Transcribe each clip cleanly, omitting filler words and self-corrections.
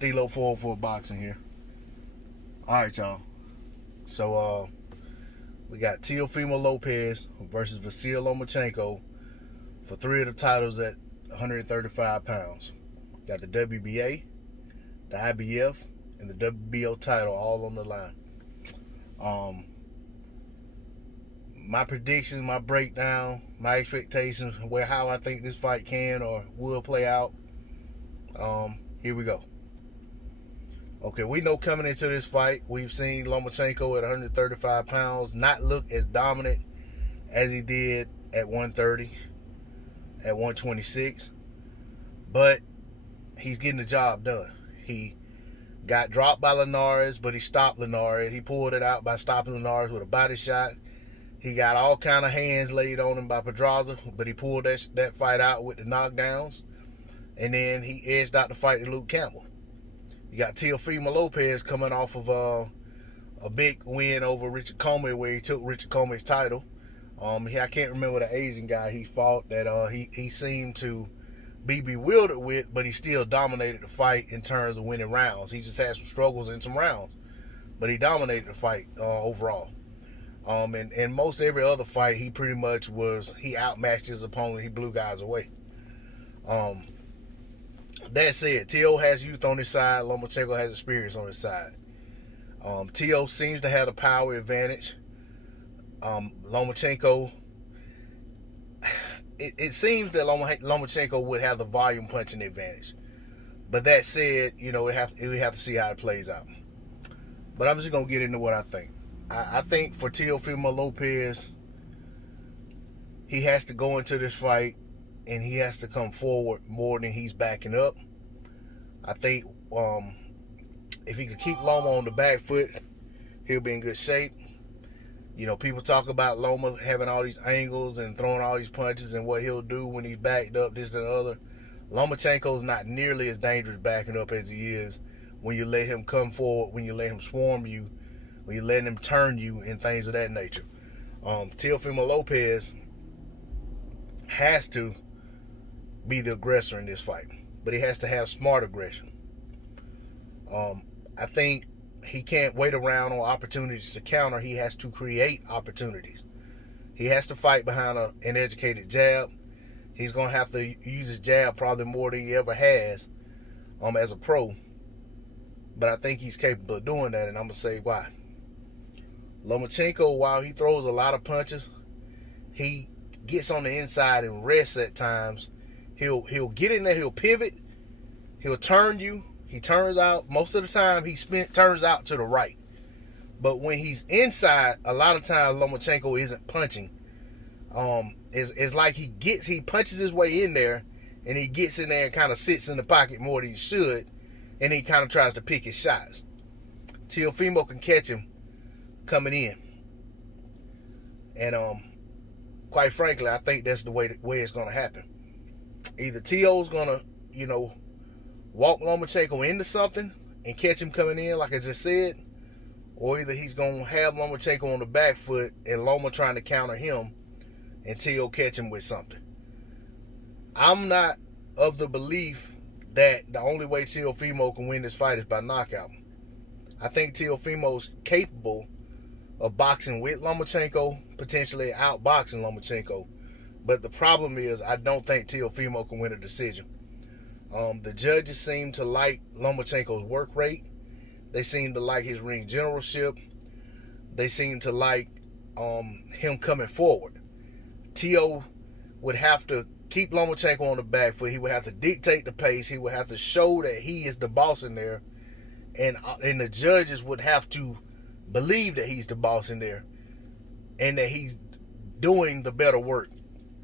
D-Lo 404 Boxing here. Alright, y'all. So, we got Teofimo Lopez versus Vasiliy Lomachenko for 3 of the titles at 135 pounds. Got the WBA, the IBF, and the WBO title all on the line. My predictions, my breakdown, my expectations, how I think this fight can or will play out. Here we go. Okay, we know coming into this fight, we've seen Lomachenko at 135 pounds not look as dominant as he did at 130, at 126. But he's getting the job done. He got dropped by Linares, but he stopped Linares. He pulled it out by stopping Linares with a body shot. He got all kind of hands laid on him by Pedraza, but he pulled that fight out with the knockdowns. And then he edged out the fight to Luke Campbell. You got Teofimo Lopez coming off of a big win over Richard Comey, where he took Richard Comey's title. I can't remember the Asian guy he fought that he seemed to be bewildered with, but he still dominated the fight in terms of winning rounds. He just had some struggles in some rounds, but he dominated the fight overall. And most every other fight, he pretty much he outmatched his opponent. He blew guys away. That said, Teo has youth on his side. Lomachenko has experience on his side. Teo seems to have the power advantage. Lomachenko, it seems that Lomachenko would have the volume punching advantage. But that said, we have to see how it plays out. But I'm just going to get into what I think. I think for Teofimo Lopez, he has to go into this fight and he has to come forward more than he's backing up. I think if he could keep Loma on the back foot, he'll be in good shape. People talk about Loma having all these angles and throwing all these punches and what he'll do when he's backed up, this and the other. Lomachenko's not nearly as dangerous backing up as he is when you let him come forward, when you let him swarm you, when you let him turn you and things of that nature. Teofimo Lopez has to be the aggressor in this fight, but he has to have smart aggression. I think he can't wait around on opportunities to counter. He has to create opportunities. He has to fight behind an educated jab. He's going to have to use his jab probably more than he ever has as a pro. But I think he's capable of doing that, and I'm going to say why. Lomachenko, while he throws a lot of punches, he gets on the inside and rests at times. He'll get in there, he'll pivot, he'll turn you. He turns out, most of the time, turns out to the right. But when he's inside, a lot of times Lomachenko isn't punching. It's like he punches his way in there, and he gets in there and kind of sits in the pocket more than he should, and he kind of tries to pick his shots. Teofimo can catch him coming in. And quite frankly, I think that's the way it's going to happen. Either Teo's going to, walk Lomachenko into something and catch him coming in, like I just said, or either he's going to have Lomachenko on the back foot and Loma trying to counter him and Teo catch him with something. I'm not of the belief that the only way Teofimo can win this fight is by knockout. I think Teofimo's capable of boxing with Lomachenko, potentially outboxing Lomachenko. But the problem is, I don't think Teofimo can win a decision. The judges seem to like Lomachenko's work rate. They seem to like his ring generalship. They seem to like him coming forward. Teo would have to keep Lomachenko on the back foot. He would have to dictate the pace. He would have to show that he is the boss in there. And the judges would have to believe that he's the boss in there and that he's doing the better work.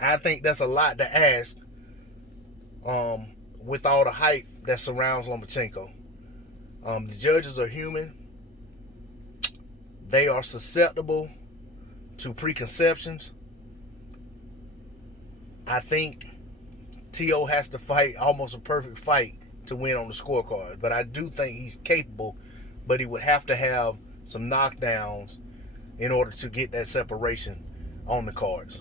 I think that's a lot to ask with all the hype that surrounds Lomachenko. The judges are human. They are susceptible to preconceptions. I think Teo has to fight almost a perfect fight to win on the scorecard. But I do think he's capable, but he would have to have some knockdowns in order to get that separation on the cards.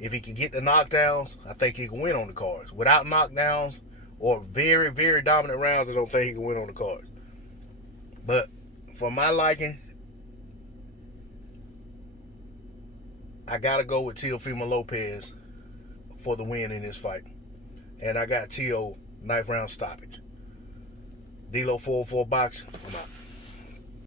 If he can get the knockdowns, I think he can win on the cards. Without knockdowns or very, very dominant rounds, I don't think he can win on the card. But for my liking, I gotta go with Teofimo Lopez for the win in this fight. And I got Teo 9th round stoppage. D-Lo 404 boxing. I'm out.